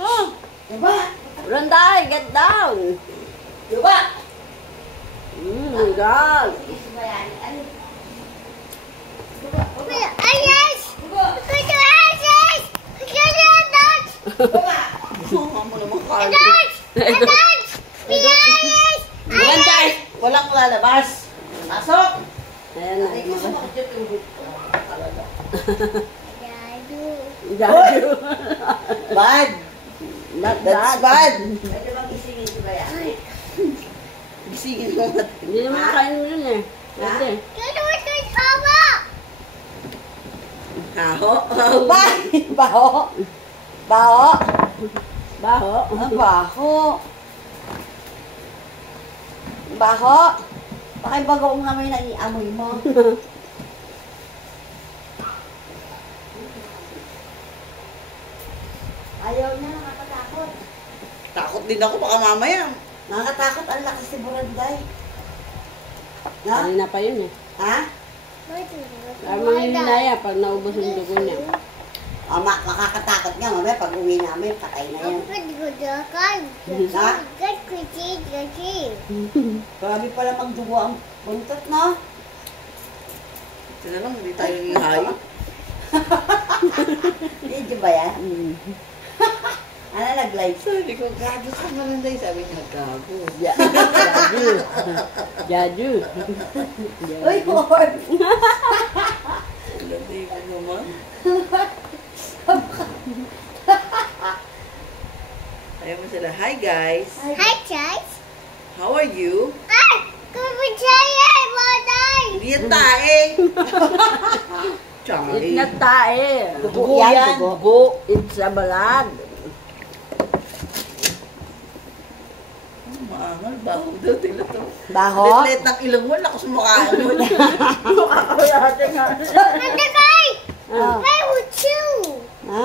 Oh, Diba? Randay, get down. Diba? God. Mo naman card. Randay! Walang lalabas. Pasok! Ayan na. Ay, gusto mo dyan yung talaga. Dadu. Bad! Not That's bad. bad! Pwede mag-isingin si Bayan. Isingin ko. Hindi naman kain mo yun eh. Pwede. Baho? Baho? Baho? Baho. Baho? Baho? Baka yung bagoong naman na iamoy mo. Ayaw niya, nakakatakot. Takot din ako, baka mamaya. Nakakatakot, ang lakas si Buranday. No? Kanina pa yun eh. Ha? Lamang yung hinaya pag naubos yung dugo niya. Makakatakot nga, mamaya pag uwi namin, patay na yan. Ha? Grabe pala magdugo ang buntot, no? Ito na lang, hindi tayo ihayo. Hindi ba yan? Ano nag-live? Sabi ko, gago ka malanday. Sabi niya, gago. Jaju. Jaju. Uy, Lord! Malanday ka naman. Ayaw mo sila, hi guys. Hi, guys. How are you? Ay, kumitaya, Monday. Hindi yan tae. Chari. It's not tae. Dugo yan, dugo. It's a balad. Maangal, baho daw. Tingnan to. Baho? Let ng ilong mo, lakas mukha mo. Kakakuyate nga. Monday, Ah. play with you. Ha?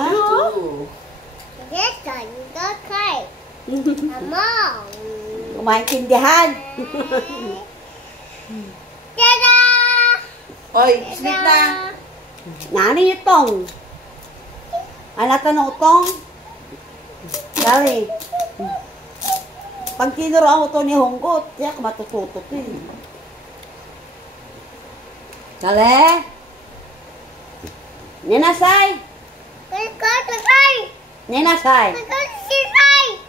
Yes, son, you got kite. Mom. Kumaintindihan. Tada! Oy, sleep na. Nani itong? Anak ka ng utong? Dali. Pag tinuruan ko ito ni Hongkot, tiyak matututot eh. Dali. Ninasay. We got the kite. Ninasay. We got the kite.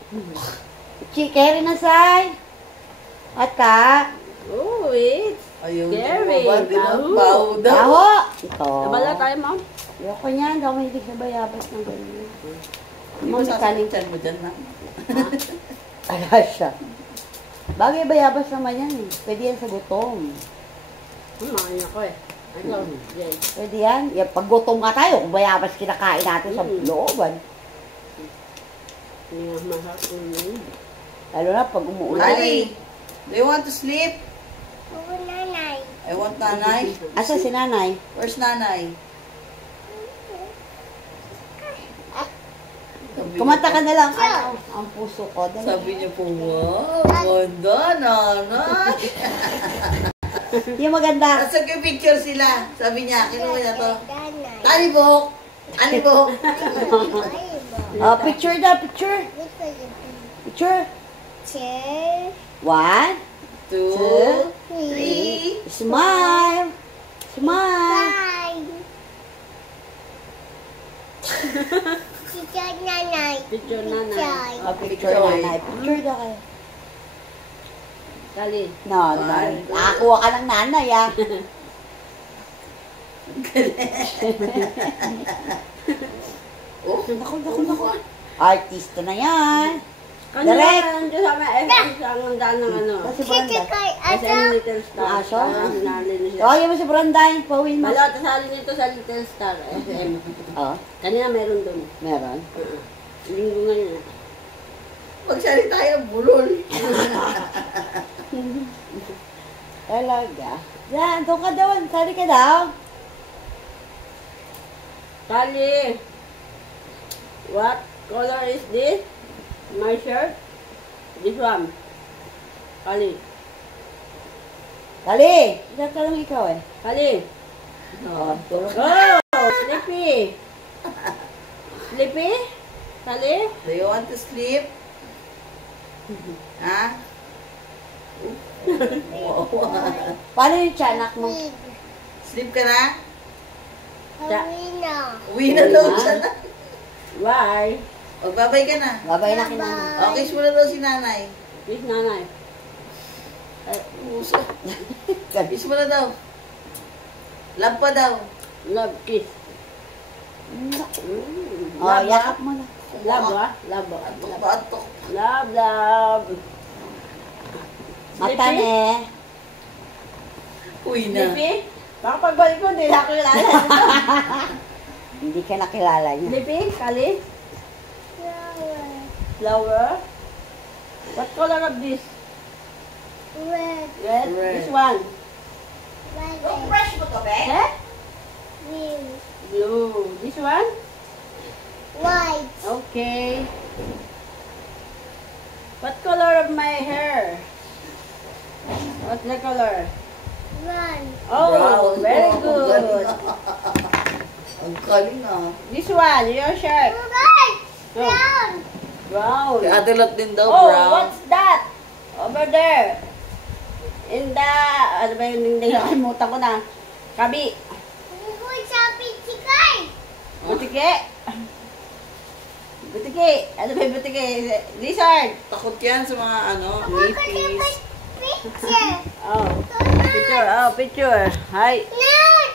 Chikeri nasay. At ka. Oh, it's Ayun, scary. baho daw. Baho. Ito. Nabala tayo, ma'am. Ayoko niyan. Daw mahilig sa bayabas ng ganyan. Hindi mo sasalitan mo dyan na. Ala siya. Bagay bayabas naman yan eh. Pwede yan sa gutom. Makain ako eh. Ito, Jay. Pwede yan. Yan, pag gutom ka tayo, kung bayabas kinakain natin sa looban. Hindi nga masarap yun. Lalo na pag umuulan. Ali, do you want to sleep? Oh, nanay. I want nanay. Asa si nanay? Where's nanay? Kumanta ka na lang. Ano, ang puso ko. Dali. Sabi niya po, wow, ganda, nanay. Yung maganda. Nasa picture sila. Sabi niya, kinuha niya to. Nanay. Talibok! Talibok! Picture na, picture. Picture. Two, 1, 2, three, 3. smile. Smile. five. Teacher nanay. Picture nanay. Picture nanay. Picture na kayo. Dali. No, nakakuha ka ng nanay ah. Oh, naku. Artista na yan. Ano Direct. yan? Diyan sa may SM ang daan ng ano. Si Teacher Brenda. kay SM Asa. Little Star. Aso? Ah, sinali na siya. Tawagin mo si Brenda. Pauwiin mo. Wala, tasali nito sa Little Star. SM. Oh, Kanina meron dun. meron. Linggo ngayon eh. Magsalita yung bulol. Talaga. Yan, doon ka daw. Sali ka daw. Tali. What color is this? My shirt? This one. Tali. Sali. Isa ka lang ikaw eh. Tali. Oh, tulog. Go! Sleepy. Sleepy? Kali? Do you want to sleep? Ha? Wow. Paano yung tiyanak mo? Big. Sleep ka na? Arena. Uwi na daw siya na. Bye. Magbabay ka na. Babay na kinana. Okay, muna daw si nanay. Kiss nanay. Puso. Kiss mo na daw. Love pa daw. Love kiss. Oh, yakap mo na. Love ah. Love ah. Antok ba, antok? Love, love. Mata ne. Uwi na. Lipi? Baka pagbalik ko, hindi na ako kilala. Hindi ka nakilala niya. Lipi? Kali? Flower. Flower? What color of this? Red. Red? Red. This one? Violet. brush mo to, be? Eh? Green. Blue. This one? White. Okay. What color of my hair? What's the color? Brown. Oh, Brown. very Oh, good. Ang galing ah. This one, your shirt. Red. Oh, Brown. brown. Kay Ate Lot din daw, Oh, brown. what's that? Over there. In the, ano ba yun, hindi nakalimutan ko na. Kabi. Huwag sa pitikay. Butike. Butike. Ano ba yung butike? Lizard. Takot yan sa mga ano, Huwag ka nipis. picture. Oh, picture. Oh, picture. Hi. No.